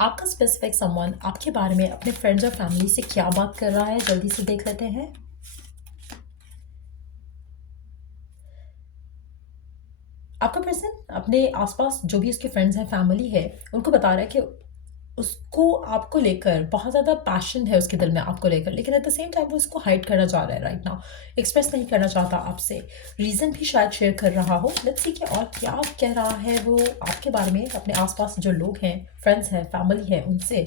आपका specific someone आपके बारे में अपने फ्रेंड्स और फैमिली से क्या बात कर रहा है, जल्दी से देख लेते हैं। आपका पर्सन अपने आसपास जो भी उसके फ्रेंड्स हैं, फैमिली है, उनको बता रहा है कि उसको आपको लेकर बहुत ज़्यादा पैशन है उसके दिल में आपको लेकर, लेकिन एट द सेम टाइम वो इसको हाइड करना चाह रहा है राइट नाउ, एक्सप्रेस नहीं करना चाहता आपसे। रीज़न भी शायद शेयर कर रहा हो। लेट्स सी कि और क्या कह रहा है वो आपके बारे में अपने आसपास जो लोग हैं, फ्रेंड्स हैं, फैमिली है, उनसे।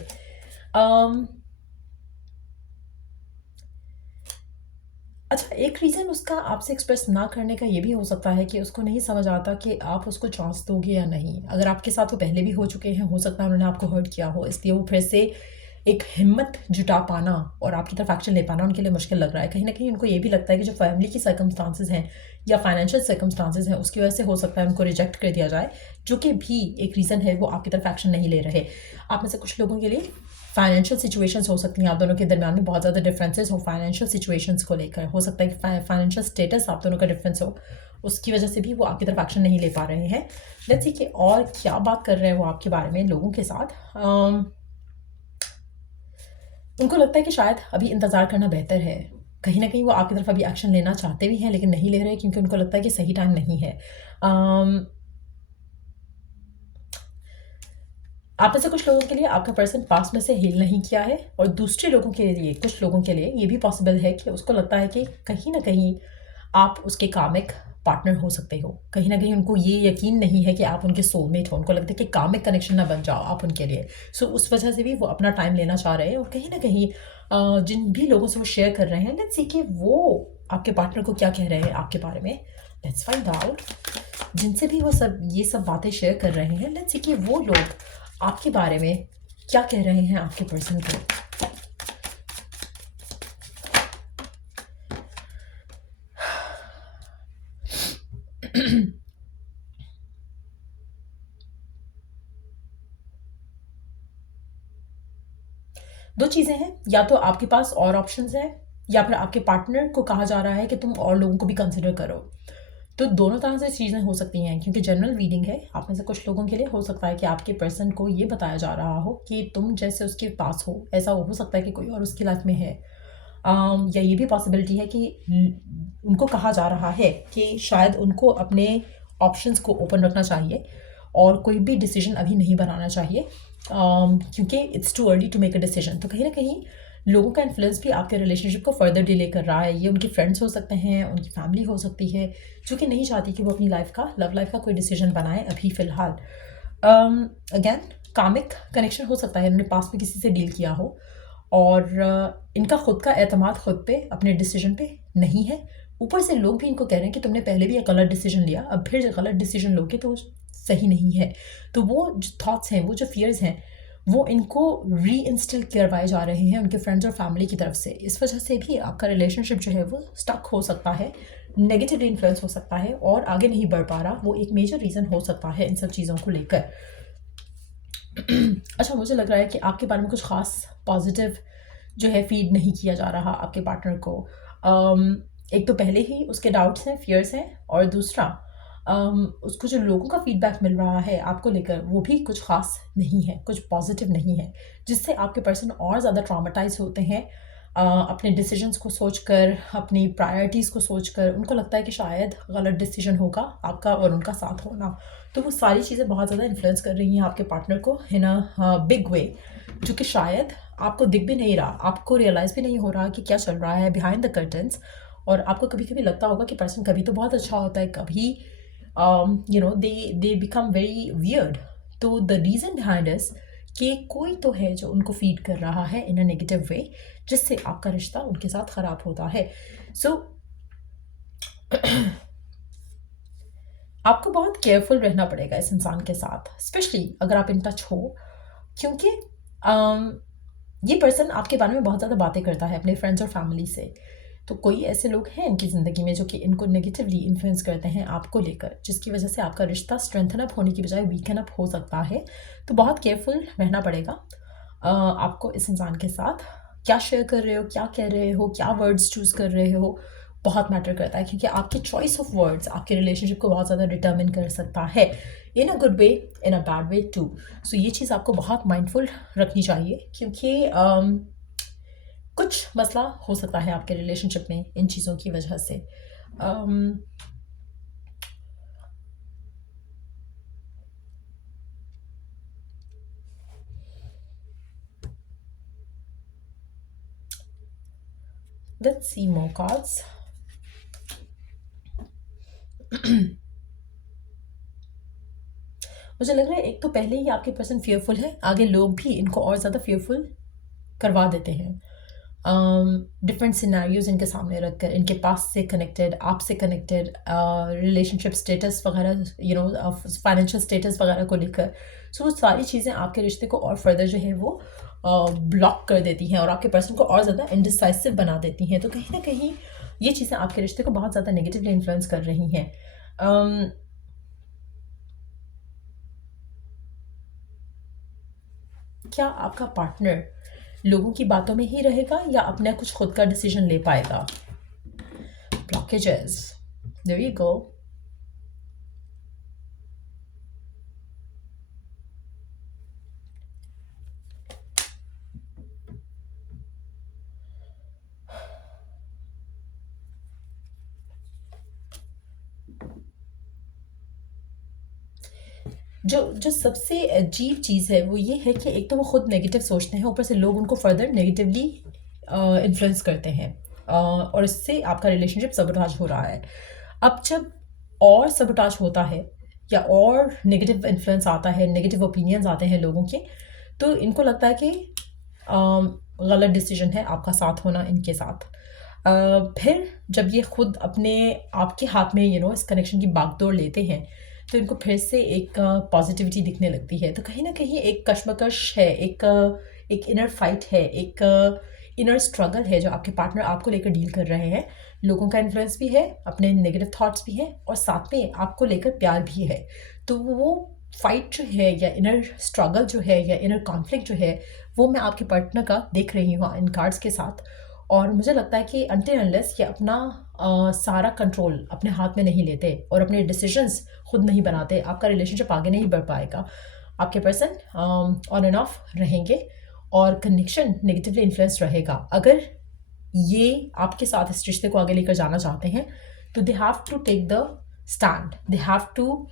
अच्छा, एक रीज़न उसका आपसे एक्सप्रेस ना करने का ये भी हो सकता है कि उसको नहीं समझ आता कि आप उसको चांस दोगे या नहीं। अगर आपके साथ वो पहले भी हो चुके हैं, हो सकता है उन्होंने आपको हर्ट किया हो, इसलिए वो फिर से एक हिम्मत जुटा पाना और आपकी तरफ एक्शन ले पाना उनके लिए मुश्किल लग रहा है। कहीं न कहीं उनको ये भी लगता है कि जो फैमिली की सर्कमस्टांसेस हैं या फाइनेंशियल सर्कमस्टांसेस हैं, उसकी वजह से हो सकता है उनको रिजेक्ट कर दिया जाए, जो कि भी एक रीज़न है वो आपकी तरफ एक्शन नहीं ले रहे। आप में से कुछ लोगों के लिए फाइनेंशियल सिचुएशंस हो सकती हैं, आप दोनों के दरमियान में बहुत ज़्यादा डिफरेंसेस हो फाइनेंशियल सिचुएशंस को लेकर। हो सकता है कि फाइनेंशियल स्टेटस आप दोनों का डिफरेंस हो, उसकी वजह से भी वो आपकी तरफ एक्शन नहीं ले पा रहे हैं। लेट्स सी कि और क्या बात कर रहे हैं वो आपके बारे में लोगों के साथ। उनको लगता है कि शायद अभी इंतज़ार करना बेहतर है। कहीं न कहीं वो आपकी तरफ अभी एक्शन लेना चाहते भी हैं, लेकिन नहीं ले रहे क्योंकि उनको लगता है कि सही टाइम नहीं है। आप में से कुछ लोगों के लिए आपका पर्सन पास्ट में से हील नहीं किया है, और दूसरे लोगों के लिए, कुछ लोगों के लिए ये भी पॉसिबल है कि उसको लगता है कि कहीं न कहीं आप उसके कामिक पार्टनर हो सकते हो। कहीं न कहीं उनको ये यकीन नहीं है कि आप उनके सोलमेट हो। उनको लगता है कि कामिक कनेक्शन ना बन जाओ आप उनके लिए। सो उस वजह से भी वो अपना टाइम लेना चाह रहे हैं, और कहीं न कहीं जिन भी लोगों से वो शेयर कर रहे हैं, लेट्स सी कि वो आपके पार्टनर को क्या कह रहे हैं आपके बारे में। Let's find out. जिनसे भी वो सब ये सब बातें शेयर कर रहे हैं, लेट्स सी कि वो लोग आपके बारे में क्या कह रहे हैं आपके पर्सन को। दो चीज़ें हैं, या तो आपके पास और ऑप्शंस हैं, या फिर आपके पार्टनर को कहा जा रहा है कि तुम और लोगों को भी कंसिडर करो। तो दोनों तरह से चीज़ें हो सकती हैं, क्योंकि जनरल रीडिंग है। आप में से कुछ लोगों के लिए हो सकता है कि आपके पर्सन को ये बताया जा रहा हो कि तुम जैसे उसके पास हो, ऐसा हो सकता है कि कोई और उसकी लाइफ में है। या ये भी पॉसिबिलिटी है कि उनको कहा जा रहा है कि शायद उनको अपने ऑप्शंस को ओपन रखना चाहिए और कोई भी डिसीजन अभी नहीं बनाना चाहिए, क्योंकि it's too early to make a decision. तो कहीं ना कहीं लोगों का इन्फ्लुएंस भी आपके रिलेशनशिप को फर्दर डिले कर रहा है। ये उनके फ्रेंड्स हो सकते हैं, उनकी फैमिली हो सकती है, जो कि नहीं चाहती कि वो अपनी लाइफ का, लव लाइफ का कोई डिसीजन बनाए अभी फ़िलहाल। अगेन, कामिक कनेक्शन हो सकता है, इन्होंने पास में किसी से डील किया हो, और इनका खुद का एतमाद खुद पे, अपने डिसीजन पे नहीं है। ऊपर से लोग भी इनको कह रहे हैं कि तुमने पहले भी एक गलत डिसीजन लिया, अब फिर गलत डिसीजन लोगे तो सही नहीं है। तो वो जो थॉट्स हैं, वो जो फियर्स हैं, वो इनको री इंस्टिल करवाए जा रहे हैं उनके फ्रेंड्स और फैमिली की तरफ से। इस वजह से भी आपका रिलेशनशिप जो है वो स्टक हो सकता है, नेगेटिवली इन्फ्लुएंस हो सकता है और आगे नहीं बढ़ पा रहा। वो एक मेजर रीज़न हो सकता है इन सब चीज़ों को लेकर। अच्छा, मुझे लग रहा है कि आपके बारे में कुछ ख़ास पॉजिटिव जो है फीड नहीं किया जा रहा आपके पार्टनर को। एक तो पहले ही उसके डाउट्स हैं, फियर्स हैं, और दूसरा उसको जो लोगों का फीडबैक मिल रहा है आपको लेकर, वो भी कुछ ख़ास नहीं है, कुछ पॉजिटिव नहीं है, जिससे आपके पर्सन और ज़्यादा ट्रॉमेटाइज होते हैं। अपने डिसीजंस को सोचकर, अपनी प्रायोरिटीज़ को सोचकर उनको लगता है कि शायद गलत डिसीजन होगा आपका और उनका साथ होना। तो वो सारी चीज़ें बहुत ज़्यादा इन्फ्लुएंस कर रही हैं आपके पार्टनर को इन अ बिग वे, जो कि शायद आपको दिख भी नहीं रहा, आपको रियलाइज़ भी नहीं हो रहा कि क्या चल रहा है बिहाइंड द कर्टन्स। और आपको कभी-कभी लगता होगा कि पर्सन कभी तो बहुत अच्छा होता है, कभी दे बिकम वेरी वियर्ड। तो द रीज़न बिहाइंड इज़ कि कोई तो है जो उनको फीड कर रहा है इन अ नेगेटिव वे, जिससे आपका रिश्ता उनके साथ ख़राब होता है। सो आपको बहुत केयरफुल रहना पड़ेगा इस इंसान के साथ, स्पेशली अगर आप इन टच हो, क्योंकि ये पर्सन आपके बारे में बहुत ज़्यादा बातें करता है अपने फ्रेंड्स और फैमिली से। तो कोई ऐसे लोग हैं इनकी ज़िंदगी में जो कि इनको नेगेटिवली इन्फ्लुएंस करते हैं आपको लेकर, जिसकी वजह से आपका रिश्ता स्ट्रेंथन अप होने की बजाय वीकन अप हो सकता है। तो बहुत केयरफुल रहना पड़ेगा आपको इस इंसान के साथ। क्या शेयर कर रहे हो, क्या कह रहे हो, क्या वर्ड्स चूज़ कर रहे हो, बहुत मैटर करता है, क्योंकि आपकी चॉइस ऑफ वर्ड्स आपके रिलेशनशिप को बहुत ज़्यादा डिटर्मिन कर सकता है, in a good way, in a bad way too. So ये चीज़ आपको बहुत माइंडफुल रखनी चाहिए, क्योंकि कुछ मसला हो सकता है आपके रिलेशनशिप में इन चीज़ों की वजह से। Let's see more cards. मुझे लग रहा है एक तो पहले ही आपके पर्सन फेयरफुल है, आगे लोग भी इनको और ज़्यादा फेयरफुल करवा देते हैं। डिफरेंट सिनेरियोज इनके सामने रखकर, इनके पास से कनेक्टेड, आपसे कनेक्टेड, रिलेशनशिप स्टेटस वगैरह, फाइनेंशियल स्टेटस वगैरह को लेकर। सो वो सारी चीज़ें आपके रिश्ते को और फर्दर जो है वो ब्लॉक कर देती हैं और आपके पर्सन को और ज़्यादा इंडिसाइसिव बना देती हैं। तो कहीं ना कहीं ये चीज़ें आपके रिश्ते को बहुत ज़्यादा नेगेटिवली इन्फ्लुएंस कर रही हैं। क्या आपका पार्टनर लोगों की बातों में ही रहेगा या अपना कुछ खुद का डिसीजन ले पाएगा? Blockages, there you go. जो सबसे अजीब चीज़ है वो ये है कि एक तो वो खुद नेगेटिव सोचते हैं, ऊपर से लोग उनको फर्दर नेगेटिवली इन्फ्लुएंस करते हैं, और इससे आपका रिलेशनशिप सबोटाज हो रहा है। अब जब और सबोटाज होता है या और नेगेटिव इन्फ्लुएंस आता है, नेगेटिव ओपिनियंस आते हैं लोगों के, तो इनको लगता है कि गलत डिसीजन है आपका साथ होना इनके साथ। फिर जब ये खुद अपने आपके हाथ में इस कनेक्शन की बागडोर लेते हैं, तो इनको फिर से एक पॉजिटिविटी दिखने लगती है। तो कहीं ना कहीं एक कश्मकश है, एक इनर फाइट है, एक इनर स्ट्रगल है जो आपके पार्टनर आपको लेकर डील कर रहे हैं। लोगों का इन्फ्लुएंस भी है, अपने नेगेटिव थॉट्स भी हैं, और साथ में आपको लेकर प्यार भी है। तो वो फाइट जो है या इनर स्ट्रगल जो है या इनर कॉन्फ्लिक्ट जो है, वो मैं आपके पार्टनर का देख रही हूँ इन कार्ड्स के साथ। और मुझे लगता है कि अनटिल अनलेस ये अपना सारा कंट्रोल अपने हाथ में नहीं लेते और अपने डिसीजंस खुद नहीं बनाते, आपका रिलेशनशिप आगे नहीं बढ़ पाएगा। आपके पर्सन ऑन एंड ऑफ रहेंगे और कनेक्शन नेगेटिवली इन्फ्लुएंस रहेगा। अगर ये आपके साथ इस रिश्ते को आगे लेकर जाना चाहते हैं, तो they have to take the stand, they have to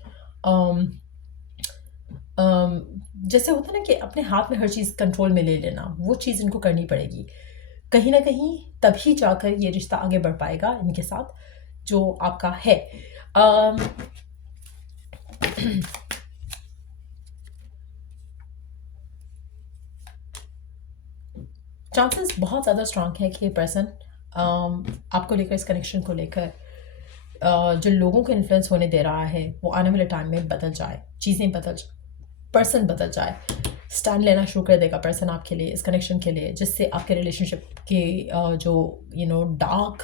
जैसे होता है ना कि अपने हाथ में हर चीज़ कंट्रोल में ले लेना, वो चीज़ इनको करनी पड़ेगी कहीं ना कहीं, तभी जाकर ये रिश्ता आगे बढ़ पाएगा इनके साथ जो आपका है। चांसेस बहुत ज़्यादा स्ट्रांग है कि ये पर्सन आपको लेकर, इस कनेक्शन को लेकर जो लोगों को इन्फ्लुएंस होने दे रहा है, वो आने वाले टाइम में बदल जाए, चीज़ें बदल जाए, पर्सन बदल जाए, स्टैंड लेना शुरू कर देगा पर्सन आपके लिए, इस कनेक्शन के लिए, जिससे आपके रिलेशनशिप के जो डार्क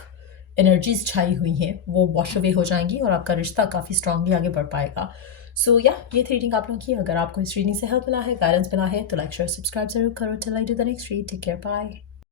एनर्जीज छाई हुई हैं वो वॉश अवे हो जाएंगी और आपका रिश्ता काफ़ी स्ट्रांगली आगे बढ़ पाएगा। सो या ये थी रीडिंग आप लोगों की। अगर आपको इस रीडिंग से हेल्प मिला है, गाइडेंस मिला है, तो लाइक शेयर सब्सक्राइब जरूर करो। Till I do the next read, take care, bye.